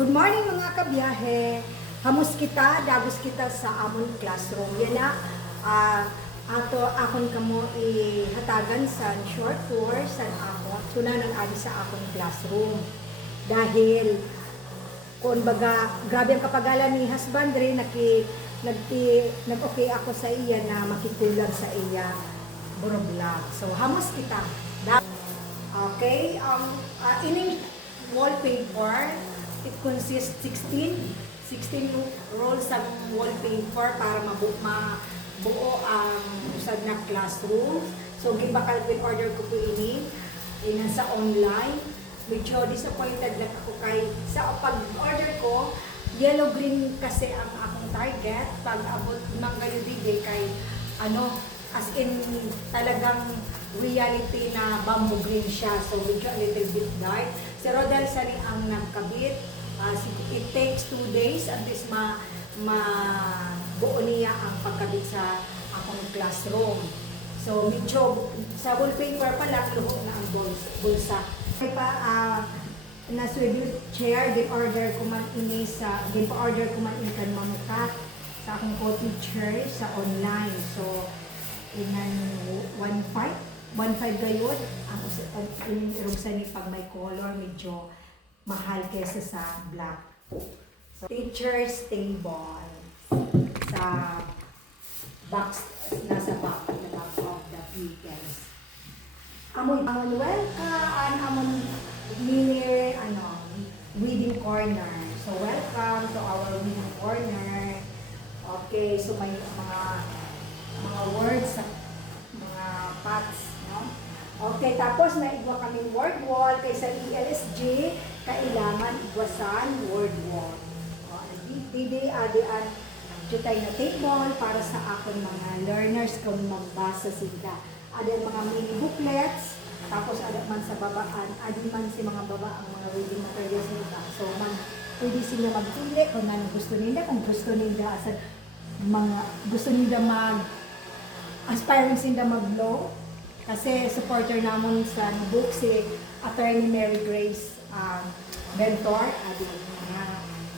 Good morning mga kabiyahe. Hamus kita, dagos kita sa amon classroom. Yan na, akon kamo ihatagan sa short tour sa ako. Tunanan abi sa akong classroom. Dahil, kung baga, grabe ang kapagalan ni husband rin, nag-okay ako sa iya na makikulang sa iya. Buroblog. So, hamus kita. Okay, ining wallpaper, it consists 16 rolls ng wallpaper para mabuo ang usad na classroom. So gibakal pin order ko po ini sa online. Medyo disappointed lang ako kay sa pag-order ko, yellow green kasi ang akong target. Pag abot ng kayo bigay kay as in talagang reality na bamboo green siya. So medyo a little bit dark. Si Rodel sari ang nagkabit. It takes 2 days at least buo niya ang pagkabit sa akong classroom. So medyo sa wallpaper pa lang luhok na ang bulsa. May pa na swivel chair, din-order ko man ini din-order ko man ini kan mamukat sa akong co-teacher sa online. So inan 1.5 gayod ang irugsan ni pag may color medyo mahal kesa sa black. So, teacher's table sa box, nasa back of the pickets. Amon welcome, amon mini reading corner. So welcome to our reading corner. Okay, so may mga words sa mga parts, no? Okay, tapos may igwa kaming word wall kaysa ELSG, kailangan igwasan word wall. Didi adian jutay na table para sa akon mga learners kung magbasa sila. Ada mga mini booklets, tapos ada man sa babaan, adi man si mga baba ang mga reading materials nila. So pwede sila magpili kung ano gusto nila, kung gusto nila gusto nila aspiring sila mag-law. Kasi supporter namon sa book si Attorney Mary Grace mentor, adi mga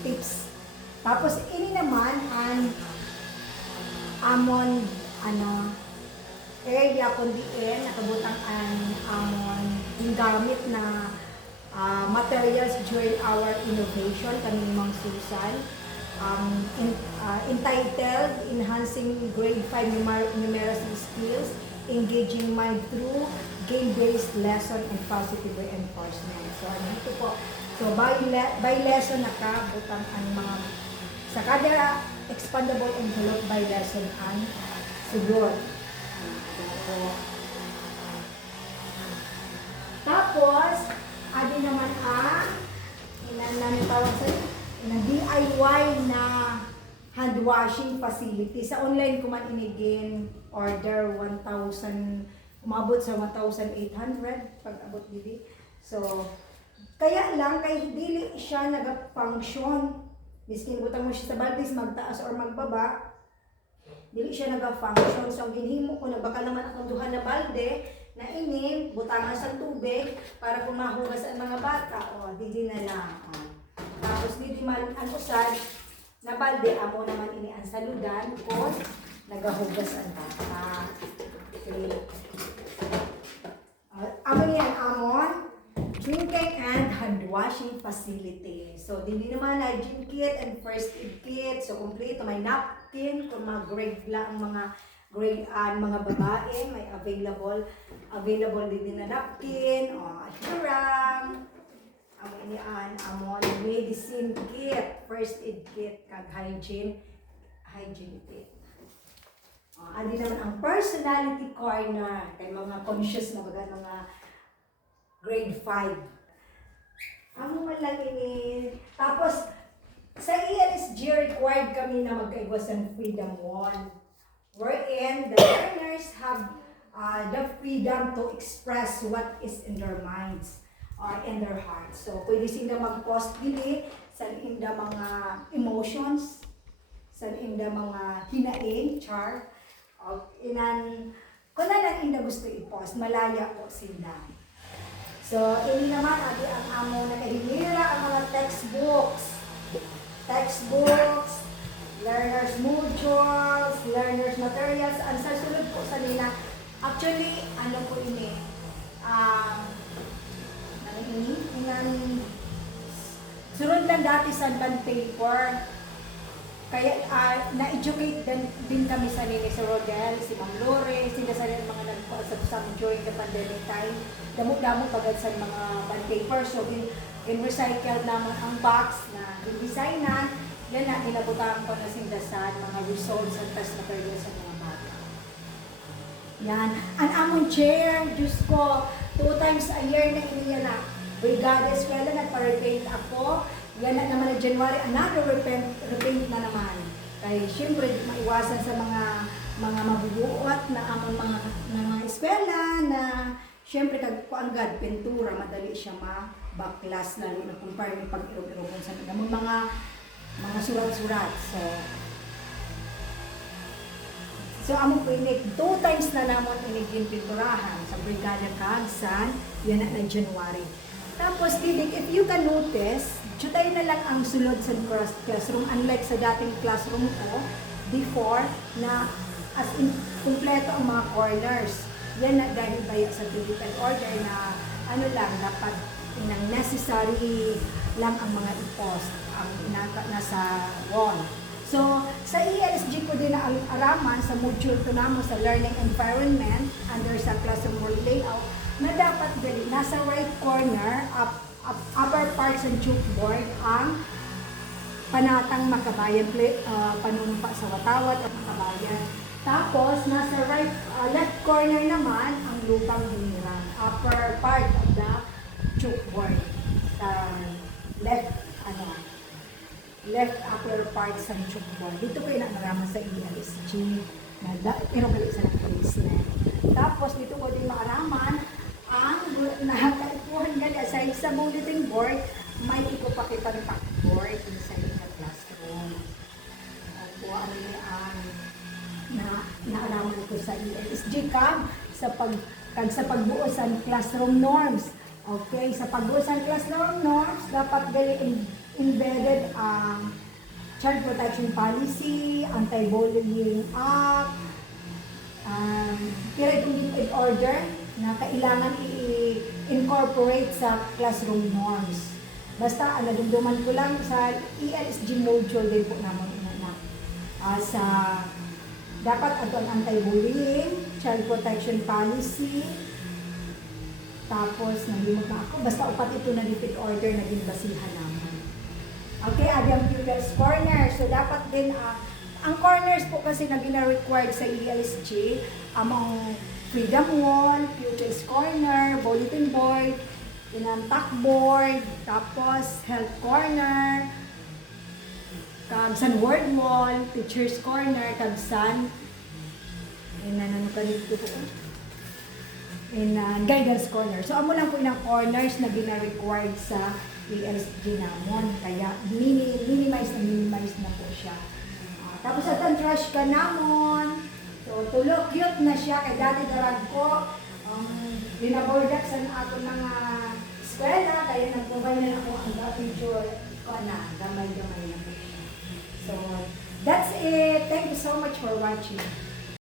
tips. Tapos ini naman ang amon area kundi nakabutang ang amon gamit na materials during our innovation kaning mga susan entitled Enhancing Grade 5 Numeracy Skills, Engaging Mind Through Game-Based Lesson and Positive Reinforcement. So ito po. So by lesson nakabutang ang mga sa kada expandable envelope by lesson ang sugot. Tapos, adi naman tawag sa DIY na hand washing facility. Sa online ko man inigin order 1,000, umabot sa 1,800 pag abot dili. So, kaya lang kay dili siya naga-function. Miskin butang mo siya sa balbis magtaas or magbaba, dili siya naga-function. So, ang ginhimo ko, nagbaka naman akong duha na balde na ini, butangan sa tubig para kung mahugas ang mga bata. O, dili na lang. Tapos, dili man ang usad na balde, amo naman ini ang saludan kung nagahugas ang bata. Okay. Amon yan, amon drinking and hand washing facility. So, dili naman na gym kit and first aid kit. So, kompleto. May napkin kung mga grade lang ang mga grade mga babae. May available din na napkin. O, hirang. Amon medicine kit, first aid kit, kag hygiene kit. Adi naman ang personality corner kay mga conscious na baga mga grade 5. Amo man lang ini. Tapos sa ELSG required kami na magkaigwas ng freedom wall, wherein the learners have the freedom to express what is in their minds or in their hearts. So pwede sila mag-post dili sa inda mga emotions, sa inda mga hinaing, char, kung na inda gusto i-post, malaya po sila. So, ini naman, ati ang amo na kahilira ang mga textbooks. textbooks, learners modules, learners materials, ang sa sulod po sa nila. Actually, ano po ini? Sunod lang dati sa bond paper. Kaya na-educate din kami sa nila si Rodel, si Ma'am Lore, sila sa rin mga nagpasap sa amin during the pandemic time. Damo-damo pagad sa mga bond paper. So, in-recycle naman ang box na in-designan. Yan na, inabutaan ko na sindasan, mga results at test materials sa mga bata. Yan. Ang among chair, Diyos ko, 2 times a year na iniya na. Brigada Eskwela, nagpa-repaint ako. Yan na naman na January, another repaint na naman. Kaya siyempre, maiwasan sa mga mabubuot na among mga eskwela na siyempre kagkuanggad, pintura, madali siya ma-backlas, lalo na compare ng pag-irog-irogon sa mga surat-surat. So among pinig, 2 times na namon iniging pinturahan sa Brigada Kagsan, yan na January. Tapos, Didik, if you can notice, tayo na lang ang sulod sa classroom, unlike sa dating classroom ko, before, na as in, kumpleto ang mga corners. Yan na dahil baya sa digital order na ano lang, dapat inang necessary lang ang mga i-post, ang nasa wall. So, sa ELSG ko din na ang araman sa module ko namo sa learning environment under sa classroom world layout na dapat gali nasa right corner upper parts ng chalkboard ang panatang Makabayan, panunumpa sa watawat at Makabayan. Tapos, nasa left corner naman ang lupang hiniran, upper part of the chalkboard. Left upper part sa chalkboard. Dito ko yung naraman sa ELSG. Pero gali sa placement. Tapos, dito ko din maaraman ang nakakaipuhan gali sa bulletin board, may ipapakitang backboard sa inyong classroom. Opo, ano yan naaraman ko sa ELSG cam sa pagbuo sa classroom norms. Okay, sa pagbuo sa classroom norms, dapat gali embedded ang child protection policy, anti-bullying act, period order na kailangan i-incorporate sa classroom norms. Basta, nadumduman ko lang sa ELSG module din po naman sa dapat ato ang anti-bullying, child protection policy, tapos nalimot na ako, basta upat ito na repeat order na basihan naman. Okay, agang pupils corner. So, dapat din, ang corners po kasi na gina-required sa ELSG, among freedom wall, pupils corner, bulletin board, inantak board, tapos health corner, kagsan word wall, teacher's corner, kagsan, guidance corner. So, amo lang po yung corners na gina-required sa ELSG namon. Kaya, minimize na po siya. Tapos, at ang trash ka namon. So, tulog, cute na siya. Kaya dati darag ko, binabordak sa ato mga eskwela. Kaya nagprovide na ako ang picture ko na. Gamay-gamay na po siya. So, that's it. Thank you so much for watching.